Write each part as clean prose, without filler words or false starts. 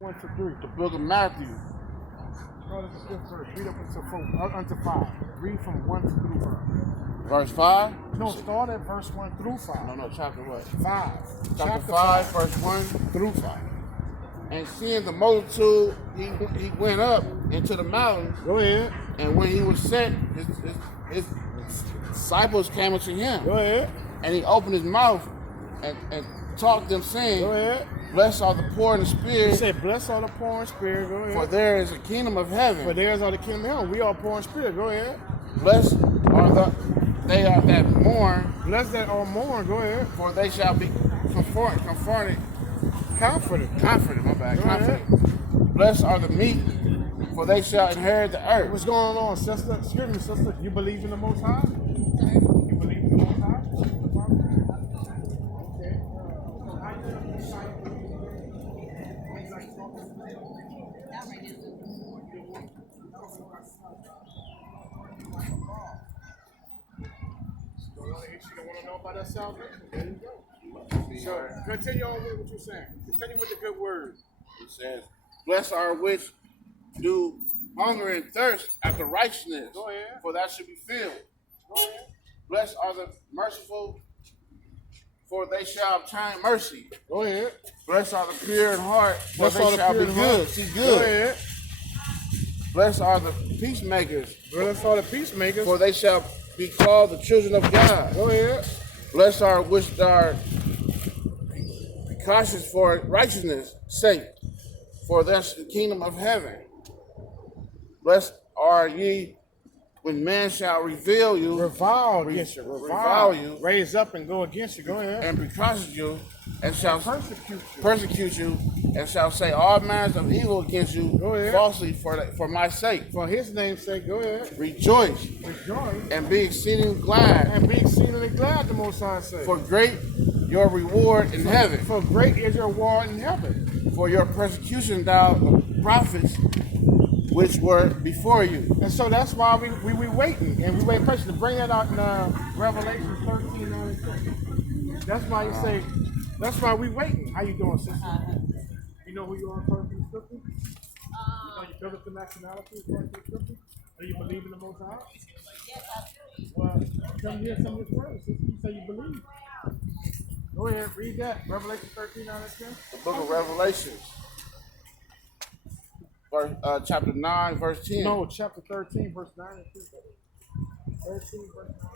1 to 3. The book of Matthew. No, this is good first. Read up unto 5. Read from 1 through 5. Verse 5? No, start at verse 1 through 5. No, chapter what? 5. Chapter 5, verse 1 through 5. And seeing the multitude, he went up into the mountain. Go ahead. And when he was set, his disciples came unto him. Go ahead. And he opened his mouth and taught them, saying, Go ahead. Blessed are the poor in the spirit. He said, blessed are the poor in spirit. Go ahead. For there is a kingdom of heaven. For theirs are the kingdom of heaven. We are poor in spirit. Go ahead. Blessed are they are that mourn. Blessed that are mourn. Go ahead. For they shall be comforted. My bad. Comforted. Blessed are the meek, for they shall inherit the earth. What's going on, sister? Excuse me, sister. You believe in the Most High? You believe in the Most High? Okay. You want to know about that salvation? There you go. So continue on with what you're saying. Continue with the good word. It says, blessed are which do hunger and thirst after righteousness, Go ahead. for that should be filled. Go ahead. Blessed are the merciful, for they shall obtain mercy. Go ahead. Blessed are the pure in heart, for Blessed are they the shall pure be in good. heart. See Go good. ahead. Blessed are the peacemakers, Blessed are the peacemakers. for they shall be called the children of God. Go ahead. Blessed are which are cautious for righteousness' sake, for that's the kingdom of heaven. Blessed are ye when man shall revile you, Revile against you. revile you, Raise up and go against you. Go ahead. and precautious you, and shall Persecute you. and shall say all manners of evil against you Go ahead. falsely for my sake. For his name's sake, go ahead. Rejoice Rejoice. and be exceeding glad, And be exceedingly glad, the Most High says. for great your reward in heaven. For great is your reward in heaven. For your persecution thou the prophets which were before you. And so that's why we waiting. And we waiting patiently. To bring that out in Revelation 13, 9 and 10. That's why you say, that's why we waiting. How you doing, sister? You know who you are according to the scripture? You know your biblical nationality according to the scripture? Do you believe in the Most High? Yes, I do. Well, come hear some of his words. Sister, you say you believe. Go ahead, read that. Revelation 13, 9 and 10. The book of Revelations. Chapter 9, verse 10. No, chapter 13, verse 9 and 10. 13, verse 9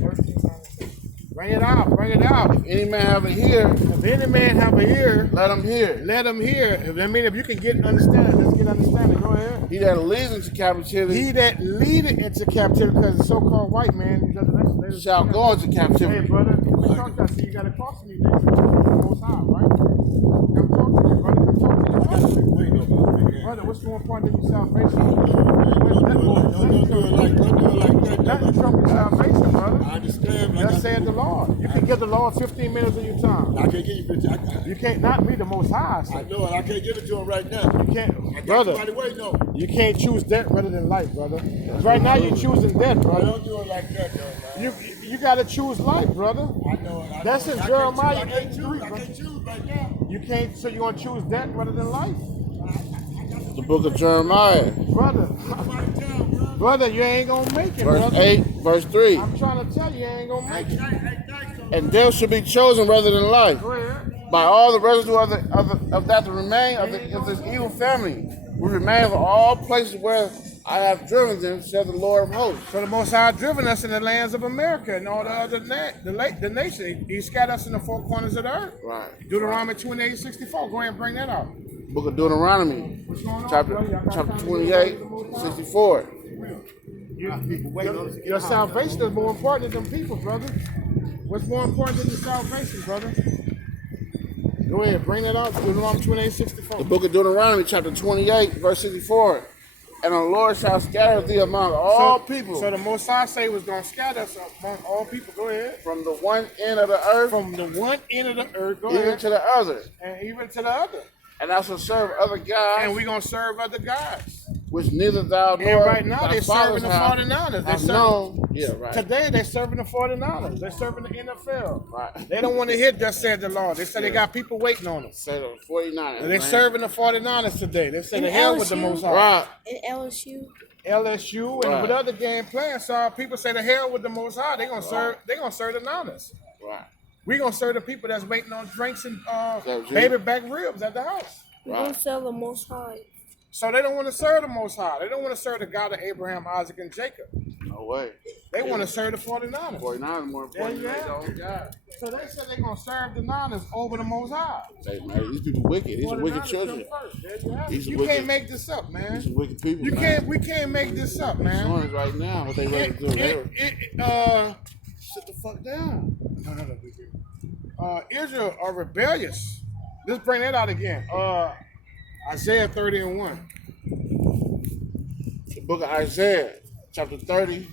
and 10. 13, 9 and 10. Bring it out, bring it out. If any man have an ear, If any man have a ear, let him hear. let him hear. If you can get understanding, let's get understanding. Go ahead. He that leads into captivity He that leadeth into captivity, because the so-called white man, shall go into Hey, captivity. brother, we talk that. See, you got to cross me next. Most High, right? Come talk to me, brother. Come talk to me. Brother, what's more important than your salvation? Nothing trump your salvation, brother. I understand. Thus said the Lord. You can give the Lord 15 minutes of your time. I can't give you 15. You can't not be the Most High. I So know it. I can't give it to him right now. you I can't, got brother. somebody waiting on me. You can't choose death rather than life, brother. Right now you're choosing death, I brother. don't do it like that, though, man. You got to choose life, brother. I know it. That's in I Jeremiah can't choose. 8:3, I bro. can't choose right now. You can't. So you gonna choose death rather than life, The book of Jeremiah, brother. Right now, bro. Brother, you ain't gonna make it, verse brother. 8, verse 3. I'm trying to tell you, you ain't gonna make it. And them should be chosen rather than life, Go ahead. by all the residue of that to remain of this evil family. We remain of all places where I have driven them, said the Lord of hosts. So the Most High driven us in the lands of America and all the other the nation. He scattered us in the four corners of the earth. Right. Deuteronomy 28:64. Go ahead and bring that out. Book of Deuteronomy, What's going on, chapter brother? Y'all got time to 28, get the Most High? 64. Your salvation is more important than them people, brother. What's more important than your salvation, brother? Go ahead, bring that out. Deuteronomy 28:64. The book of Deuteronomy, chapter 28, verse 64. And the Lord shall scatter thee among all people, So the Most High say was going to scatter us among all people. Go ahead. from the one end of the earth From the one end of the earth, go even ahead, to the other. and even to the other. And thou shalt serve other gods And we're going to serve other gods. which neither thou And nor right now thy they're fathers serving the have 49ers. They're have serving, known. Yeah, right. today they're serving the 49ers. They're serving the NFL. Right. They don't want to hear thus said the Lord. They say they got people waiting on them. Say the 49ers. And they're man. serving the 49ers today. They say And the hell with the LSU. Most High. Right. In LSU. LSU and Right. with other game plans, so people say the hell with the Most High. They're gonna serve. They're gonna serve the Niners. Right. We're gonna serve the people that's waiting on drinks and That's it. baby back ribs at the house. We're going to sell the Most High. So they don't want to serve the Most High. They don't want to serve the God of Abraham, Isaac, and Jacob. No way. They want to serve the 49ers. 49ers more important Yeah, than yeah. their own God. So they said they're gonna serve the Niners over the Most High. Hey, man, these people wicked. These are wicked 49ers children. come first. There you have it. These are You wicked- can't make this up, These man. are wicked people. You man. can't. We can't make this up, man. Showing right now what they ready to do. Sit the fuck down. Israel are rebellious. Let's bring that out again. Isaiah 30 and 1. The book of Isaiah, chapter 30.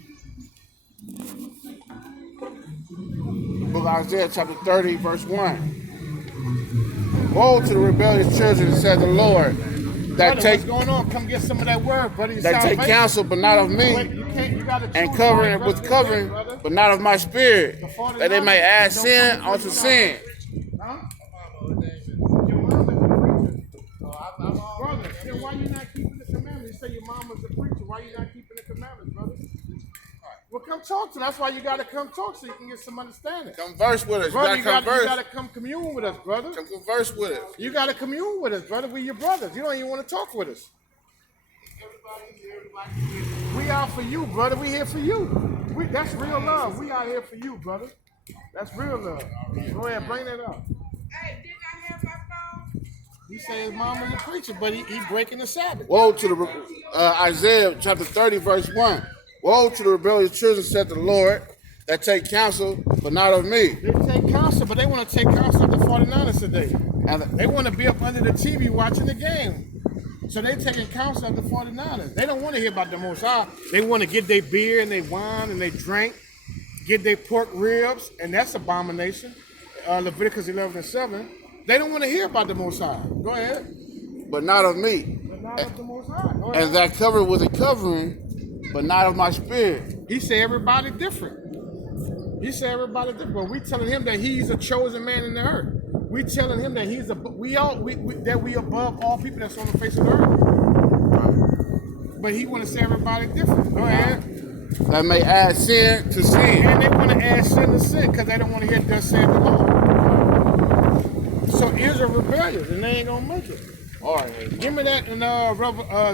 Book of Isaiah, chapter 30, verse 1. Woe to the rebellious children, said the Lord, that Brother, take what's going on? Come get some of that word, buddy. that take counsel, but not of me, Wait, you can't. You gotta and choose covering one, with brother. covering, Brother. but not of my spirit, The 49ers that they may add don't sin come onto with sin. Huh? Your mom is a preacher. Brother, then why you not keeping the commandments? You say your mom was a preacher. Why you not keeping the commandments, brother? Well, come talk to me. That's why you got to come talk so you can get some understanding. Converse with us. Brother, You gotta converse. you got to come commune with us, brother. Come converse with us. You got to commune with us, brother. We your brothers. You don't even want to talk with us. We out for you, brother. We here for you. That's real love. We out here for you, brother. That's real love. Go ahead, bring that up. Hey, did I have my phone? He said his mom was a preacher, but he breaking the Sabbath. Woe to the Isaiah chapter 30, verse 1. Woe to the rebellious children, said the Lord, that take counsel, but not of me. They take counsel, but they want to take counsel of the 49ers today. And They want to be up under the TV watching the game. So they taking counsel of the 49ers. They don't want to hear about the Most High. They want to get their beer and their wine and their drink, get their pork ribs, and that's abomination. Leviticus 11 and 7. They don't want to hear about the Most High. Go ahead. but not of me. But not of the Most High. Go ahead. And that covered with a covering, but not of my spirit. He said everybody different. He said everybody different. But we telling him that he's a chosen man in the earth. We telling him that he's that we above all people that's on the face of the earth. But he want to say everybody different. Go ahead. That may add sin to sin. And they want to add sin to sin because they don't want to hear thus said the Lord. So Israel rebellious and they ain't gonna make it. All right. Give me that in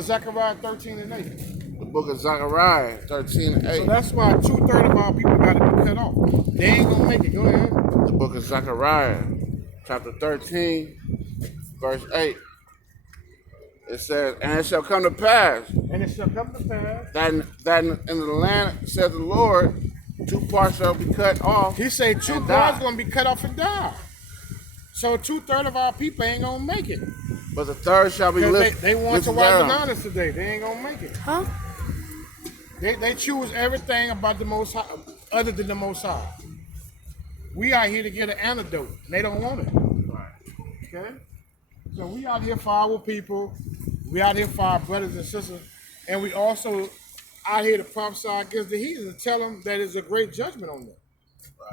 Zechariah 13 and 8. The book of Zechariah 13 and 8. So that's why 2/3 of our people got to be cut off. They ain't gonna make it. Go ahead. The book of Zechariah, chapter 13, verse 8. It says, and it shall come to pass And it shall come to pass. that in the land, said the Lord, 2 parts shall be cut off. He said 2 and parts die. gonna be cut off and die. So 2/3 of our people ain't gonna make it. But the third shall be 'Cause lifted. they want to lifted watch down. bananas today. They ain't gonna make it. Huh? They choose everything about the Most High, other than the Most High. We out here to get an antidote. And they don't want it. Okay? So we out here for our people. We out here for our brothers and sisters. And we also out here to prophesy against the heathens and tell them that there's a great judgment on them.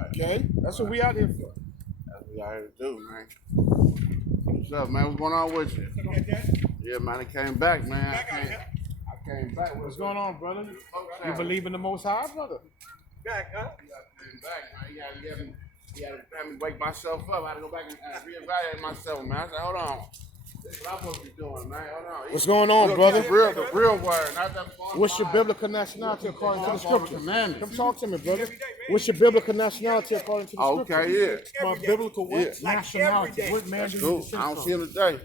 Okay? That's what we out here for. That's what I had to do, man. What's up, man? What's going on with you? Yeah, man, I came back, man. I came back. What's going on, brother? You believe in the Most High, brother? Back, huh? I came back, man. You had to have me wake myself up. I had to go back and reevaluate myself, man. I said, hold on. This is what I'm supposed to be doing, man. Hold on. What's going on, Look, brother? The real word, not that phone. What's your biblical nationality according to the scripture? Commandments. Come talk to me, brother. What's your biblical nationality according to the scripture? Okay, yeah. My biblical what? Yeah. Nationality. What man do you Cool. descend I don't from? see him today.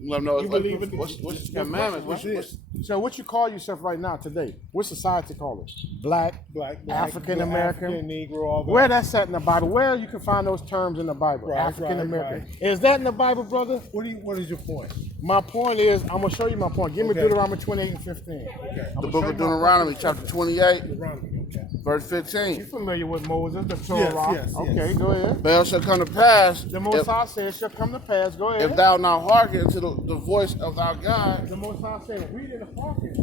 Let them know You believe in what's your commandments? So what you call yourself right now today? What society call it? Black, African American, Negro, all that. Where that's at in the Bible? Where you can find those terms in the Bible? Right, African American. right. Is that in the Bible, brother? What is your point? My point is, I'm gonna show you my point. Give me Okay. Deuteronomy 28 and 15. Okay. The book of Deuteronomy, chapter 28, Deuteronomy. Verse You 15. familiar with Moses, the Torah? yes, Okay, yes. go ahead. But it shall come to pass, The Most High said, shall come to pass. Go ahead. if thou not hearken to the voice of thy God, The Most High said, we didn't hearken.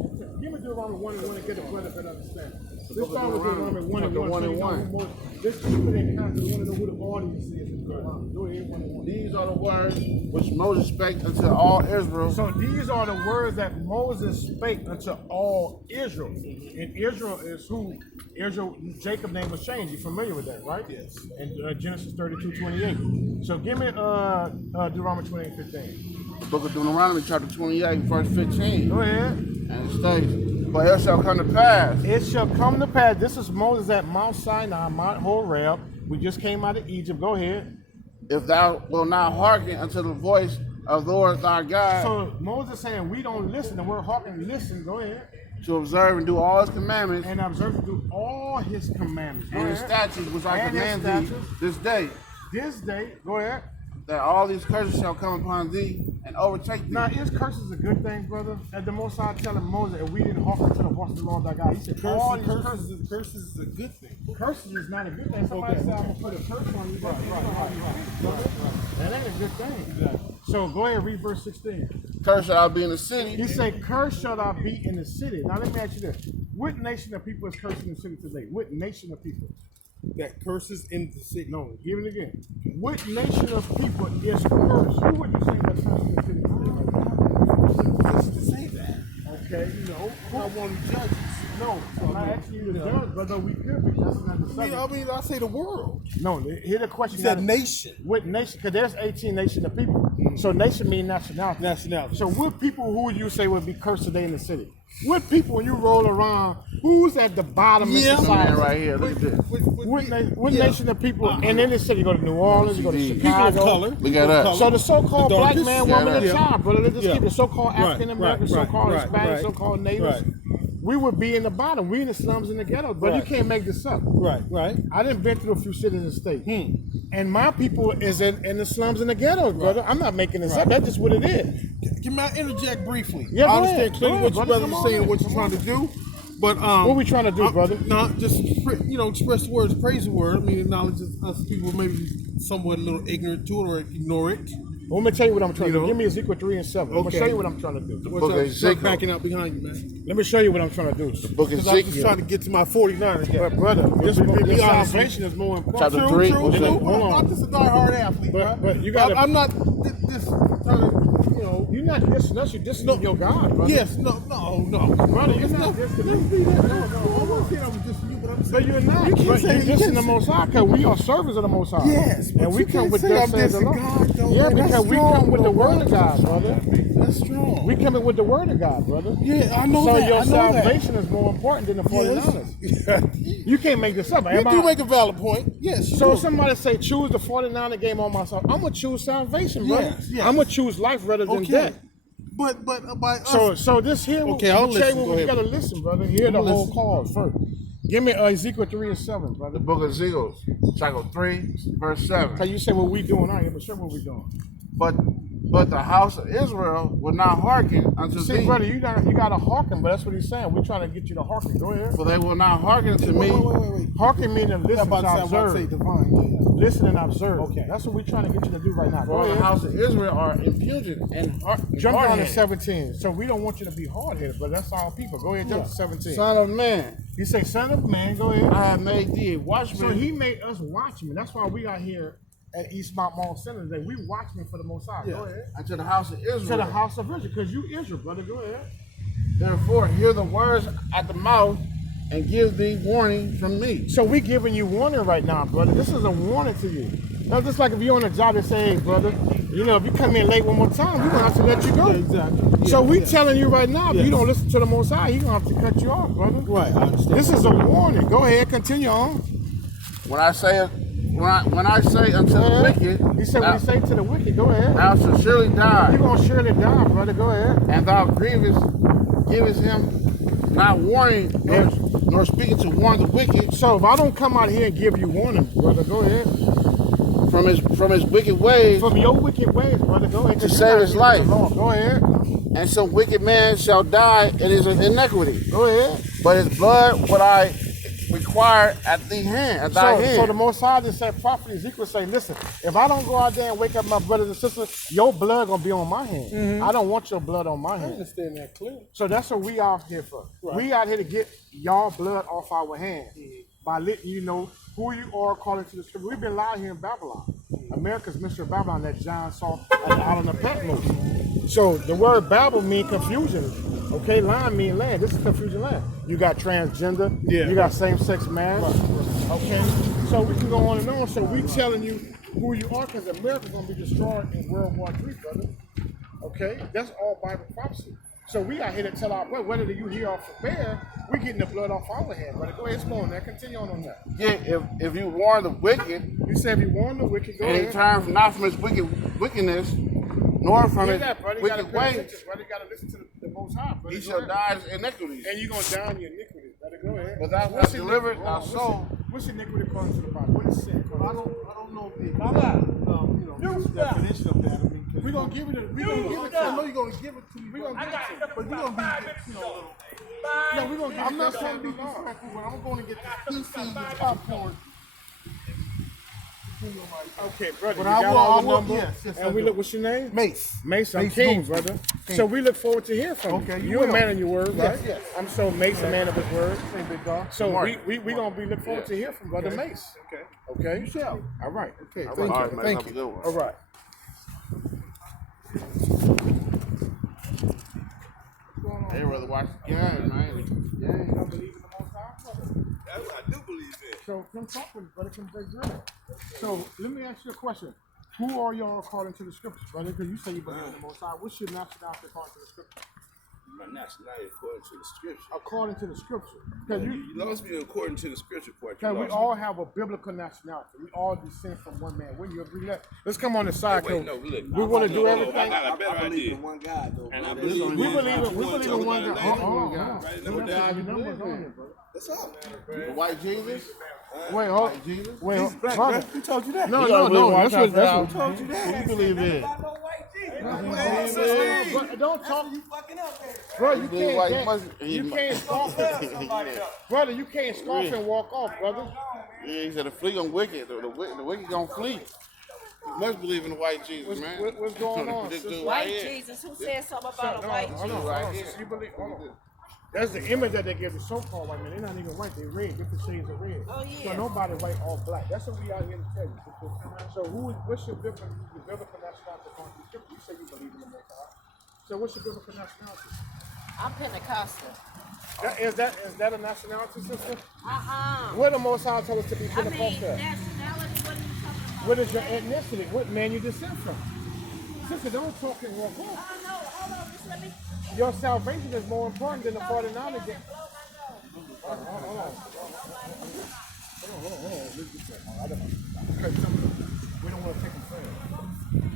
Give me Deuteronomy 1 and 1 and get a better understanding. This book of start with Deuteronomy 1 and 1. One So and you know one. who most, this people that kind of want to know who the audience is. Go ahead, 1 and 1. these are the words which Moses spake unto all Israel. So these are the words that Moses spake unto all Israel. And Israel is who? Israel, Jacob's name was changed. You familiar with that, right? Yes. In Genesis 32:28. So give me Deuteronomy 28:15. Book of Deuteronomy, chapter 28, verse 15. Go ahead. And it states, but it shall come to pass, It shall come to pass. This is Moses at Mount Sinai, Mount Horeb. We just came out of Egypt. Go ahead. if thou wilt not hearken unto the voice of the Lord thy God, So Moses saying we don't listen. The word hearken, listen. Go ahead. to observe and do all his commandments And observe to do all his commandments. Go and his ahead. statutes which I And his command thee statutes. this day, This day, go ahead. that all these curses shall come upon thee and overtake thee. Now, is curses a good thing, brother? At the Most High telling Moses, if we didn't hearken to the voice of the Lord thy God, he said, all these Curses is a good thing. curses is not a good thing. Somebody said, I'm going to put a curse on you. Right. That ain't a good thing. So go ahead, read verse 16. Cursed shall I be in the city, He said, cursed shall thou be in the city. Now, let me ask you this. What nation of people is cursed in the city today? What nation of people? That curses in the city. No, give it again. What nation of people is cursed? Who would you say is cursed in the city today? Just to say that. Okay, no. I want to judge. No, I'm not asking you to judge, brother. We could be. That's not the subject. I say the world. No, here the question. You said now- nation. What nation? Because there's 18 nations of people. So nation means nationality. Nationality. So what people who would you say would be cursed today in the city? What people when you roll around, who's at the bottom Yeah. of Come society? in right here, look at this. What nation of people and in the city? You go to New Orleans, you go to People of Chicago. People of color. Look at us. So the so-called The black darkest? man, Yeah, woman, and yeah. child, brother. Let's just Yeah. keep the so-called Right, African Americans, right, so-called right, Hispanics, right, so-called natives. right. We would be in the bottom. We in the slums in the ghetto, but you Right. can't make this up. Right. I done been through a few cities and states. And my people is in the slums in the ghetto, brother. I'm not making this up. That's just what it is. Can I interject briefly? Yeah, I go understand ahead. clearly Go what ahead, your brother. brother's Come saying on. and what you're trying to do. But What we trying to do, brother? Not just express the words, praise the word. I mean, acknowledge us people maybe somewhat a little ignorant to it or ignore it. Well, let me tell you what I'm trying to do. know. Give me Ezekiel 3 and 7. I'm Okay. gonna show you what I'm trying to do. Book of Start Ezekiel. backing out behind you, man. Let me show you what I'm trying to do. Book of Because I'm just Ezekiel, trying to get to my 49 again. But brother, this Be your honest. salvation is more important. Chapter True, 3, true, what's true. that? Hold on. I'm just a diehard athlete, But bro. you gotta- I'm not this trying to, You're not dissing us. You're dissing your God, brother. Yes, no. Brother, you're not dissing me. I wasn't saying I'm dissing you, but I'm But saying you're not. You can't But say you're you dissing can't the say- Most High because we are servants of the Most High. Yes, but and we you come can't with say that I'm says the dissing Lord. God, though, Yeah, man. because That's we strong, come with the bro. Word of God, brother. That's strong. We coming with the Word of God, brother. Yeah, I know so that. your I know that. salvation is more important than the $49. You can't make this up. You Am do I- make a valid point. Yes. you So do. if somebody say choose the 49 game on myself, I'm gonna choose salvation, brother. Yes. I'm gonna choose life rather than death. But by us, So this here, Okay, I'll listen. Go you ahead. gotta listen, brother. Hear the I'm whole listening. cause first. Give me Ezekiel 3 and 7, brother. the book of Ezekiel, chapter 3, verse 7. Cause you say what we doing, I ain't even sure what we doing. But the house of Israel will not hearken unto See, thee, brother, you gotta hearken, but that's what he's saying. We're trying to get you to hearken. Go ahead. for they will not hearken to me. Wait. Hearken meaning listen I'm about to to say observe. divine. Listen and observe. Okay. That's what we're trying to get you to do right now. Go For the ahead. house of Israel are impudent and Jump down to hard-headed. 17. So we don't want you to be hard headed, but that's all people. Go ahead, jump to 17. Son of man, He say, son of man, go ahead. I have made thee a watchman. So he made us watchmen. That's why we are here at Eastmont Mall Center today. We watchmen for the Most High. Go ahead. unto the house of Israel. To the house of Israel, because you Israel, brother. Go ahead. Therefore, hear the words at the mouth and give thee warning from me. So we giving you warning right now, brother. This is a warning to you. Now, just like if you're on a job and say, hey, brother, you know, if you come in late one more time, we're gonna have to let you go. Exactly. So we telling you right now, if Yes. you don't listen to the Most High, he's gonna have to cut you off, brother. Right, I understand. This is a warning. Go ahead, continue on. When I say unto the wicked, He said, when you say to the wicked, go ahead. thou shalt surely You're die, gonna surely die, brother. Go ahead. and thou givest him not warning, nor speaking to warn the wicked So if I don't come out here and give you warning, brother, go ahead. from his wicked ways, From your wicked ways, brother, go ahead. 'cause To you're save not his keeping life. the law. Go ahead. and some wicked man shall die in his iniquity. Go ahead. But his blood required at thy hand. So the Most High just said, Prophet Ezekiel say, listen, if I don't go out there and wake up my brothers and sisters, your blood gonna be on my hand. I don't want your blood on my I hand. understand that clearly. So that's what we out here for. Right. We out here to get y'all blood off our hands by letting you know who you are according to the scripture. We've been lying here in Babylon. America's Mr. Babylon that John saw out on the Patmos. So the word Babel means confusion. Okay, line mean land. This is confusion land. You got transgender. Yeah. You got same-sex marriage. Okay. So we can go on and on. So we telling you who you are because America's gonna be destroyed in World War III, brother. Okay, that's all Bible prophecy. So we out here to tell our brother, whether you hear off the bear, we getting the blood off our hand, brother. Go ahead, come on there. Continue on that. Yeah, if you warn the wicked, You say if you warn the wicked, go and he ahead. turns not from his wickedness, nor from Hear his that, brother. You gotta wicked pay ways, attention, brother. You gotta listen to the Most High, brother. he Go shall ahead. die his iniquities. And you gonna down your iniquity, brother. Go ahead. But thou What's hast delivered iniquity? thy Hold on, soul. What's iniquity according to the Bible? What is sin? I don't know the definition of that. I mean, We gonna give it. We gonna give it to I know you. you're gonna give it to me. We gonna give it to you. But we're gonna be, No, we gonna give I'm it not to trying to be you. disrespectful, but I'm going to get the PC and popcorn. Okay, brother. But you I got will- all I the will- number? yes, I And we do. look. What's your name? Mace. Mace, I'm Mace King, Jones. brother. King. So we look forward to hearing from Okay, you. you You're a will. man of your word, right? Yes, yes. I'm so Mace, a man of his word. Hey, big dog. So Mark. we gonna be looking forward to hear from Brother Okay. Mace. Okay. Okay. You shall. All right. Okay. All Thank right. All right, you. man, Thank have a you. good one. All right. They rather watch the game, man. You don't believe in the Most High, brother? I do believe in. So come talk with us, brother. Come break bread. So let me ask you a question. Who are y'all according to the scriptures, brother? Because you say you believe in the Most High. What's your nationality according to the scripture? My nationality according to the scripture. According to the scripture. Because You lost me according to the scripture part. Because we all have a biblical nationality. We all descend from one man. Wouldn't you agree with that? Let's come on the side, Wait, because no, look. we want to do I everything. got a better I believe idea. in one God, though. And I bro. believe in We one believe God. in, we You wanna believe talk in one about God. it later? Hold on. Write it We down. got your numbers on it, brother. What's up? The white Jesus? Wait, hold White Jesus? Wait, hold Black, brother. bro. Who told you that? No, You no, gotta believe no. one That's what. God. Who told you that? You believe in? But don't talk, You fucking up there. bro. You believe white can't. must- You can't scoff, brother. You can't scoff and walk off, brother. Yeah, he said the flee gonna wicked. The wicked gonna flee. You must believe in the white Jesus, man. What's going on, This sister? dude White right here. Jesus. Who said something about a No, white hold Jesus? on, hold right on. here. Sister, you believe? Hold on. That's the image that they give the so-called white men. They're not even white. They're red. Different shades of red. Oh, yeah. So nobody white or black. That's what we out here to tell you. So what's your biblical nationality according to the scripture? You say you believe in the Most High. So what's your biblical nationality? I'm Pentecostal. Is that a nationality, sister? Uh-uh. What the Most High told us to be I mean, Pentecostal? nationality, what are you talking about? What is your ethnicity? What man you descend from? Sister, don't talk and walk off. Oh, no, hold on, just let me Your salvation is more important than the 49 again. blow my nose. Hold on. Let's get that. I don't want to. We don't want to take them further.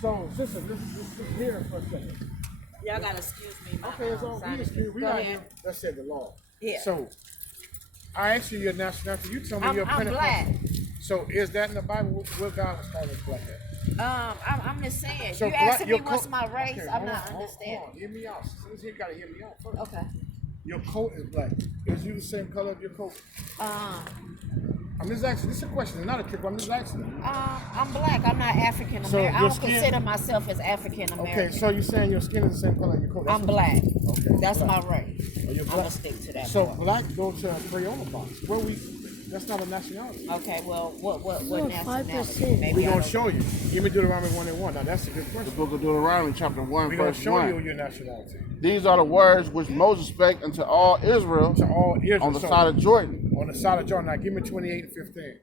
So, sister, let's hear it for a second. Y'all gotta excuse me. My, Okay, it's all sinus- we excuse. We Go got ahead. here. Let's say the law. Yeah. So, I asked you your nationality. You told me I'm you're black. Pentecostal. So, is that in the Bible? What God was calling us black at? I'm just saying. So you asking me your what's coat- my race? okay, I'm hold not on, hold understanding. on. Hear me out. Since you gotta hear me out first. Okay. Your coat is black. Is you the same color of your coat? I'm just asking. This is a question. It's not a trick. I'm just asking. I'm black. I'm not African So American. I your don't skin- consider myself as African American. Okay, so you're saying your skin is the same color as your coat? That's I'm what- black. Okay, That's black. my race. Oh, you're I'm black. gonna stick to that. So part. black go to a Crayola box. Where we? That's not a nationality. Okay, well, what Look, nationality? 5%. Maybe We're I gonna don't- show you. Give me Deuteronomy 1:1. Now that's a good The question. book of Deuteronomy, chapter 1, We're gonna verse show you 1. your nationality These are the words which Moses spake unto all Israel to all Israel. on the So, side of Jordan. on the side of Jordan. Now give me 28 and 15.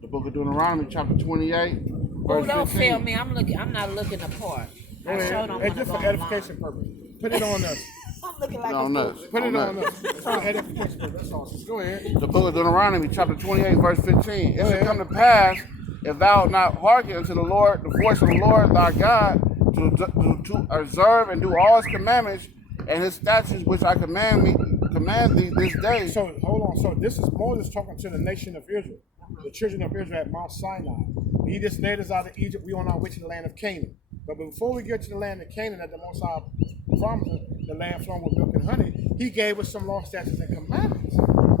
The book of Deuteronomy, chapter 28, Oh, verse don't 15. fail me. I'm not looking the part. Go I ahead. sure don't Hey, want to just go for online. edification purpose. Put it on us. I'm looking like No, a no. fool. Put it on us. us. It's for edification purpose. That's all. Just go ahead. The book of Deuteronomy, chapter 28, verse 15. It shall come to pass, if thou not hearken unto the Lord, the voice of the Lord thy God, to observe and do all his commandments and his statutes which I command thee this day. So hold on. So this is Moses talking to the nation of Israel, the children of Israel at Mount Sinai. He just led us out of Egypt. We on our way to the land of Canaan. But before we get to the land of Canaan, that the Most High promised us, the land flowing with milk and honey, he gave us some law, statutes, and commandments.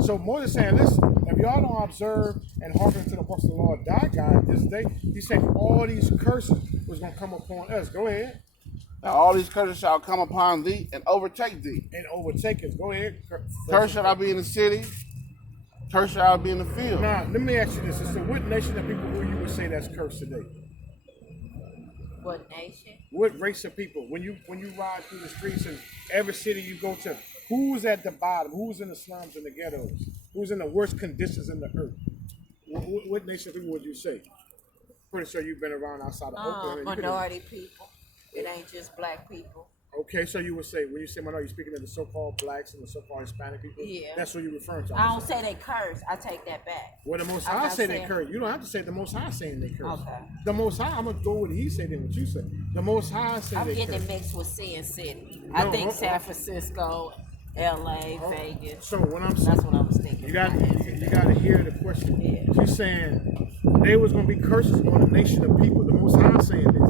So Moses saying, listen, if y'all don't observe and hearken to the voice of the Lord thy God this day, he said all these curses was going to come upon us. Go ahead. Now all these curses shall come upon thee and overtake thee. And overtake us. Go ahead. Cursed shall I be in the city, cursed shall I be in the field. Now, let me ask you this. So what nation of people who you would say that's cursed today? What nation? What race of people? When you ride through the streets in every city you go to, who's at the bottom? Who's in the slums and the ghettos? Who's in the worst conditions in the earth? What nation of people would you say? Pretty sure you've been around outside of Oakland. Minority people. It ain't just black people. Okay, so you would say, when you say minority, you're speaking of the so-called blacks and the so-called Hispanic people? Yeah. That's what you're referring to. I don't say they curse. I take that back. Well, the Most I'm High not say they saying- curse. You don't have to say the Most High saying they curse. Okay. The Most High, I'm going to go with he said than what you said. The Most High say I'm they getting curse. it mixed with Sin City. I think San Francisco, LA, Vegas. So what I'm saying, That's what I was thinking. you got to hear the question. Yeah. She's saying there was going to be curses on a nation of people. The Most High saying this.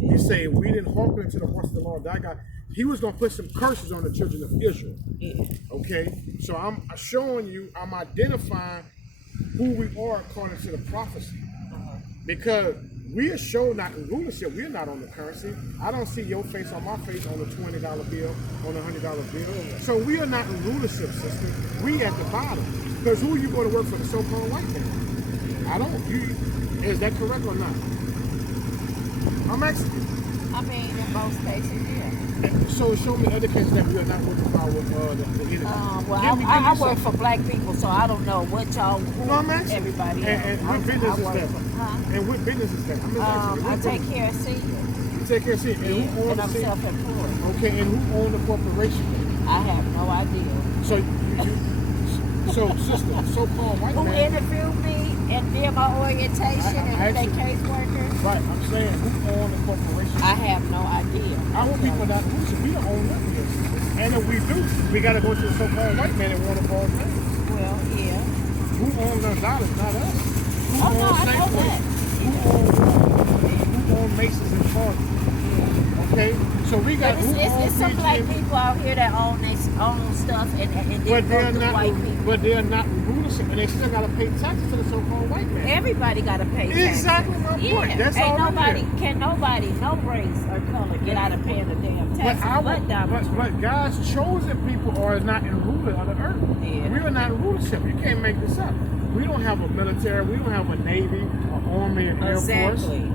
He said we didn't hearken to the voice of the Lord thy God. He was going to put some curses on the children of Israel. Yeah. Okay, so I'm showing you, I'm identifying who we are according to the prophecy. Because we are shown not in rulership, we're not on the currency. I don't see your face on my face on a $20 bill, on a $100 bill. So we are not in rulership system. We at the bottom. Because who are you going to work for? The so-called white man? I don't. Is that correct or not? I'm asking you. I mean, in most cases, yeah. So show me other cases that we are not working for with the enemy. Well, Give me I work some. for black people, so I don't know what y'all, who, No, I'm asking. everybody And else. what business is work that? for- huh? And what business is that? I'm just asking you. I What take business? care of seniors, You take care of it. And who and owns I'm the self-employed. Okay, and who owned the corporation? I have no idea. So so sister, so-called white Who man. interviewed me and did my orientation I and they actually- caseworkers? Right, I'm saying who owned the corporation? I have no idea. I want people not to lose. We don't own none of this. And if we do, we got to go to the so-called white man and want to borrow things. Well, yeah. Who owns the dollars? Not us. Who Oh, no, owns I know Safeway? that. Who owns Macy's and Target? Okay, so we got But who owns it's some black BGM? people out here that own stuff and But then they're go to not. white people. But they're not rulership, and they still got to pay taxes to the so-called white man. Everybody got to pay taxes. Exactly my point. Yeah. That's all I'm Can nobody, no race or color, get out of paying the damn taxes. But God's chosen people are not in ruler of the earth. Yeah. We are not in rulership. You can't make this up. We don't have a military. We don't have a navy, an army, an air force. Exactly.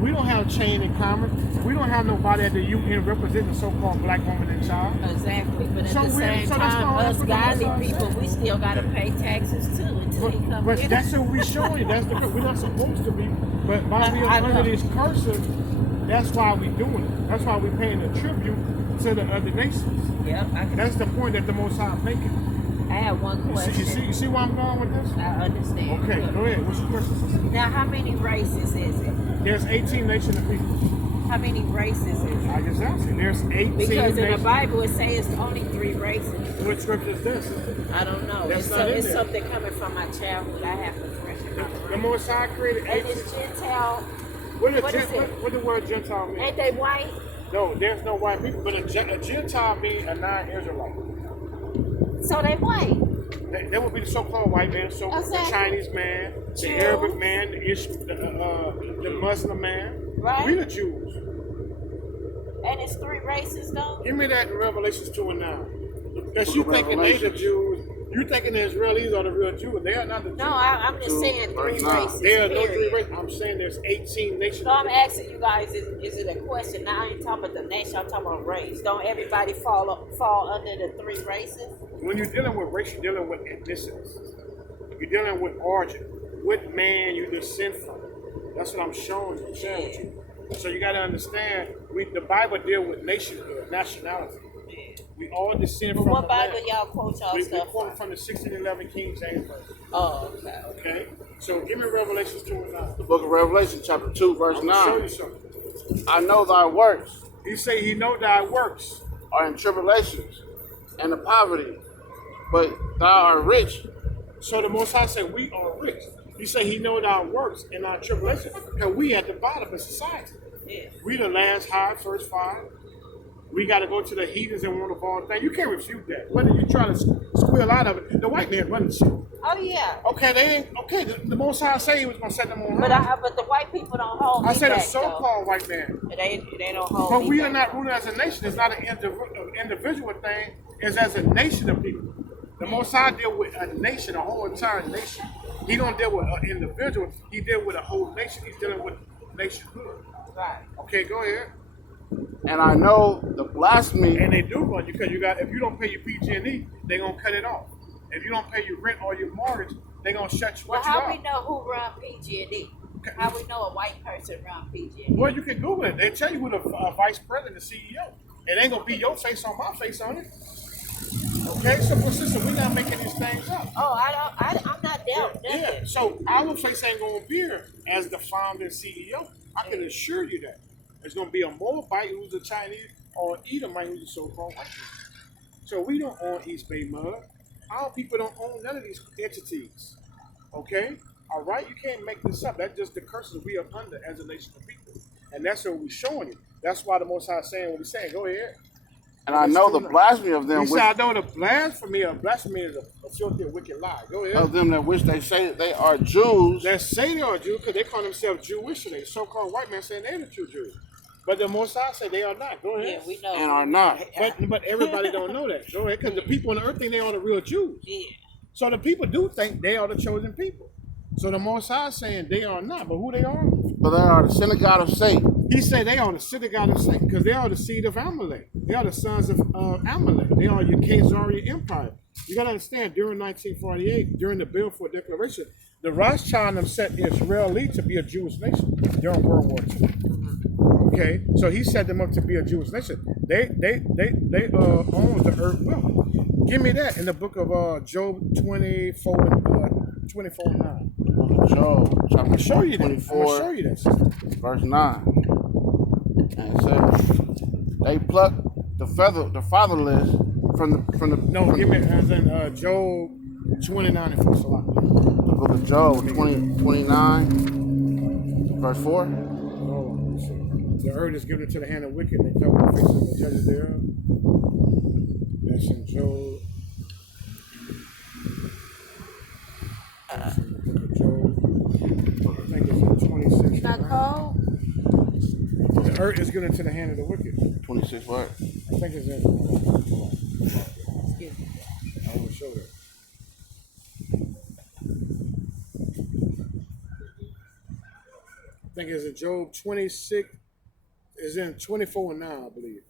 We don't have chain and commerce. We don't have nobody at the UN representing the so-called black woman and child. Exactly. But at So the same so that's time, all- that's us what the godly Most High people, said. we still got to pay taxes too until he comes But in. that's what we showing you. That's the we're not supposed to be. But by being I under know. these curses, that's why we doing it. That's why we paying a tribute to the other nations. Yep. That's the point that the Most High is making. I have one question. You see where I'm going with this? I understand. Okay, go ahead. What's your question, sister? Now, how many races is it? There's 18 nations of people. How many races is it? I just asked you. There's 18 Because in the nations. Bible it says it's only 3 races. What scripture is this? I don't know. That's It's, not in it's there. something coming from my childhood. I have to freshen my The brain. Most High created And 18. it's Gentile. What what is it? What the word Gentile mean? Ain't they white? No, there's no white people. But a Gentile means a non-Israelite. So they white. That would be the so-called white man, the Exactly. Chinese man, the Jew. Arabic man, the Muslim man. Right. We the Jews. And it's 3 races though? Give me that in Revelations 2 and 9. Because you Book of thinking they the Revelations. Jews, you thinking the Israelis are the real Jews. They are not the Jews. No, I'm just saying 3 Nah. races. There are no 3 period. races. I'm saying there's 18 nations. So I'm asking you guys, is it a question? Now I ain't talking about the nation, I'm talking about race. Don't everybody fall under the 3 races? When you're dealing with race, you're dealing with ethnicities. You're dealing with origin. What man you descend from. That's what I'm showing you, sharing with you. So you got to understand, the Bible deal with nationhood, nationality. We all descend But from what the Bible land. y'all quote y'all We stuff quote from? from the 1611 King James Version. Oh, okay. Okay? So give me Revelations 2 and 9. The book of Revelation, chapter 2, verse I'm going to show 9. you something. I know thy works He say he know thy works. are in tribulations and in poverty, but thou art rich. So the Most High said we are rich. He say he know thy works and our tribulation. And we at the bottom of society. Yeah. We the last high, first 5. We got to go to the heathens and want of all things. You can't refute that. Whether you try to squeal out of it, the white man running shit. Oh yeah. Okay, they ain't okay. The Most High say he was gonna set them on But high. but the white people don't hold I me said a back, so-called white man. though. They don't hold But me we back. are not ruling as a nation. It's not an individual thing. It's as a nation of people. The Most High deal with a nation, a whole entire nation. He don't deal with an individual. He deal with a whole nation. He's dealing with nationhood. Right. Okay, go ahead. And I know the blasphemy. And they do run you because you got. If you don't pay your PG&E, they gonna cut it off. If you don't pay your rent or your mortgage, they gonna shut Well, you how off. we know who run PG&E? How we know a white person run PG&E? Well, you can Google it. They tell you who the vice president, the CEO. It ain't gonna be your face on my face on it. Okay, so for sister, we not making these things up. Oh, I'm not down. Yeah, so our face ain't gonna appear as the founder and CEO. I can assure you that. There's gonna be a Moabite who's a Chinese or an Edomite who's a so-called white man. So we don't own East Bay Mud. Our people don't own none of these entities. Okay? All right? You can't make this up. That's just the curses we are under as a nation of people. And that's what we're showing you. That's why the Most High is saying what we're saying. Go ahead. And I know the blasphemy of them, He said, I know the blasphemy is a filthy and wicked lie. Go ahead. of them that which they say that they are Jews. That say they are Jews because they call themselves Jewish today. So-called white men saying they're the true Jews. But the Most High say they are not. Go ahead. Yeah, we know. And are not. But everybody don't know that. Go ahead. Because the people on the earth think they are the real Jews. Yeah. So the people do think they are the chosen people. So the Most High is saying they are not. But who they are? But they are the synagogue of Satan. He said they are the synagogue of Satan because they are the seed of Amalek. They are the sons of Amalek. They are your Khazarian empire. You got to understand, during 1948, during the Balfour Declaration, the Rothschild them set Israel to be a Jewish nation during World War II. Okay, so he set them up to be a Jewish nation. They own the earth wealth. Give me that in the book of Job 24 and 9. Job I'm gonna show you that. I'm 24, gonna show you this. verse 9. And it says, they pluck the fatherless from the No, give me as in Job 29 and 4. the book of Job 29, verse 4. Oh, the earth is given into the hand of wicked, and they cover the faces of the judges thereof. That's in Job. That's in the book of Job. I think it's in 26. Not cold? The earth is given into the hand of the wicked. 26 what? I think it's in. Hold on. Excuse me. I will show that. I think it's in Job 26. It's in 24 and 9, I believe.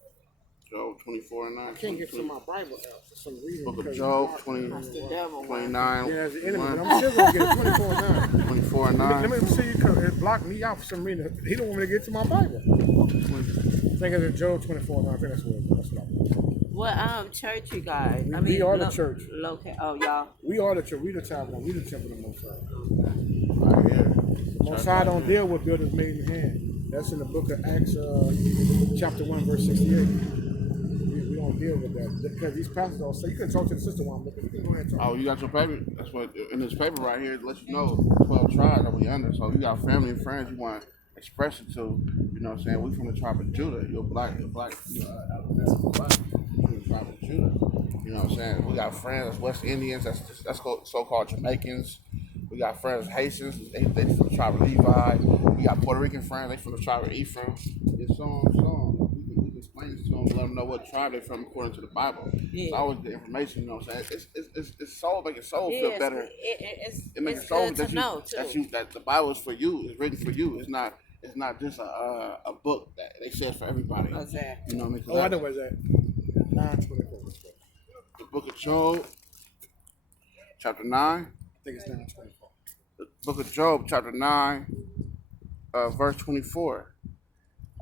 Job 24 and 9. I can't get to my Bible app for some reason. Book of because Job it's 20, That's the devil. 29. Yeah, it's the enemy, but 1, I'm still gonna get it 24 and 9. 24 and 9. Let me see you because it blocked me out for some reason. He don't want me to get to my Bible. I think it's in Job 24 and 9. I think that's what it is. That's what I mean. What church you guys? We are the church. Locate. Oh, y'all. We are the church. We the tabernacle. We the temple of the Most High. Right here. The Most High don't deal with builders made in hand. That's in the book of Acts, chapter 1, verse 68. We don't deal with that because these pastors all say, you can talk to the sister while I'm looking. You can go ahead and talk. Oh, you got your paper? That's what in this paper right here. It lets you know 12 tribes that we under. So you got family and friends you want to express it to. You know what I'm saying? We from the tribe of Judah. You're black. Alabama, black. From the tribe of Judah. You know what I'm saying? We got friends that's West Indians. That's so-called Jamaicans. We got friends Haitians. They from the tribe of Levi. We got Puerto Rican friends. They from the tribe of Ephraim. And so on. We can explain this to them, let them know what tribe they're from according to the Bible. Yeah. It's always good information. You know what I'm saying? It's soul, make your soul feel better. It makes It's your soul good to know too. that the Bible is for you. It's written for you. It's not just a book that they say it's for everybody. Exactly. You know what I mean? 'Cause Oh, I know where's that. 9:24. the book of Job, chapter 9. I think it's 9:24. The book of Job, chapter 9, verse 24.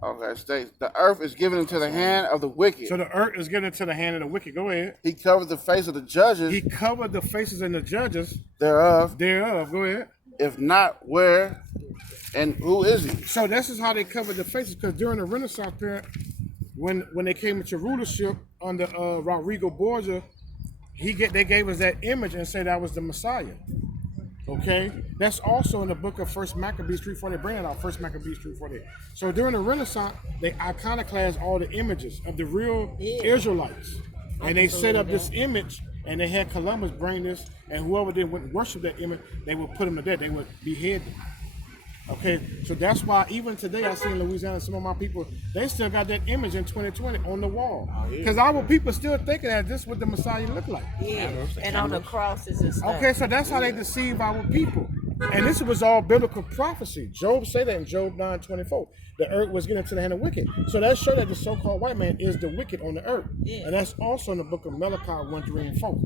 Okay, it states, the earth is given into the hand of the wicked. So the earth is given into the hand of the wicked. Go ahead. He covered the face of the judges He covered the faces and the judges thereof. thereof. Go ahead. If not, where and who is he? So this is how they covered the faces, because during the Renaissance period, when they came into rulership under Rodrigo Borgia, they gave us that image and said that was the Messiah. Okay, that's also in the book of First Maccabees 3:48. Bring it out, First Maccabees 3:48. So during the Renaissance, they iconoclast all the images of the real Israelites, and they set up this image, and they had Columbus bring this, and whoever didn't worship that image, they would put them to death. They would behead them. Okay, so that's why even today I see in Louisiana some of my people, they still got that image in 2020 on the wall. Because our people still thinking that this is what the Messiah look like. Yeah, and on the crosses and stuff. Okay, so that's how they deceive our people. And this was all biblical prophecy. Job said that in Job 9:24. The earth was getting into the hand of wicked. So that shows that the so-called white man is the wicked on the earth. Yeah. And that's also in the book of Malachi 1:3-4.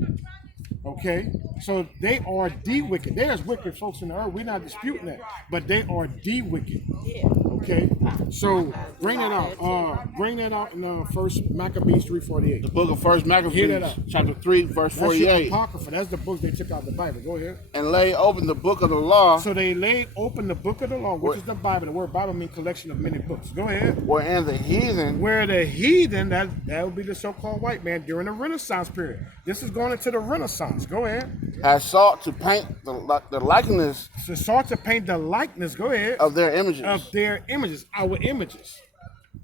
Okay, so they are the wicked. There's wicked folks in the earth. We're not disputing that, but they are the wicked. Yeah. Okay, so bring that out. Bring that out in First Maccabees 3:48. The book of First Hear that Maccabees, out. chapter 3, verse That's your 48. apocrypha. That's the book they took out of the Bible. Go ahead. And lay open the book of the law, So they laid open the book of the law, which is the Bible. The word Bible means collection of many books. Go ahead. wherein the heathen Where the heathen, that would be the so-called white man during the Renaissance period. This is going into the Renaissance. Go ahead. has sought to paint the likeness So sought to paint the likeness. Go ahead. of their images. Of their images, our images.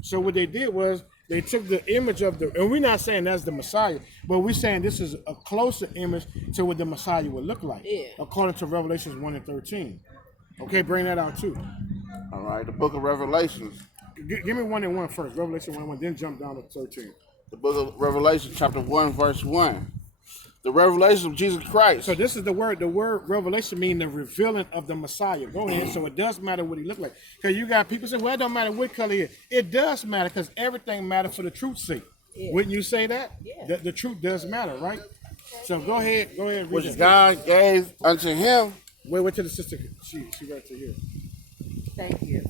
So what they did was they took the image of the, and we're not saying that's the Messiah, but we're saying this is a closer image to what the Messiah would look like, according to Revelations 1:13. Okay, bring that out too. All right, the book of Revelations. Give me 1:1 first. Revelation 1:1, then jump down to 13. The book of Revelation, chapter 1, verse 1. The revelation of Jesus Christ. So this is the word. The word revelation means the revealing of the Messiah. Go ahead. So it does matter what he looked like. Because you got people saying, well, it don't matter what color he is. It does matter because everything matters for the truth's sake. Yeah. Wouldn't you say that? Yeah. The truth does matter, right? So go ahead. Go ahead. Which God gave unto him. Wait till the sister. She right to here. Thank you.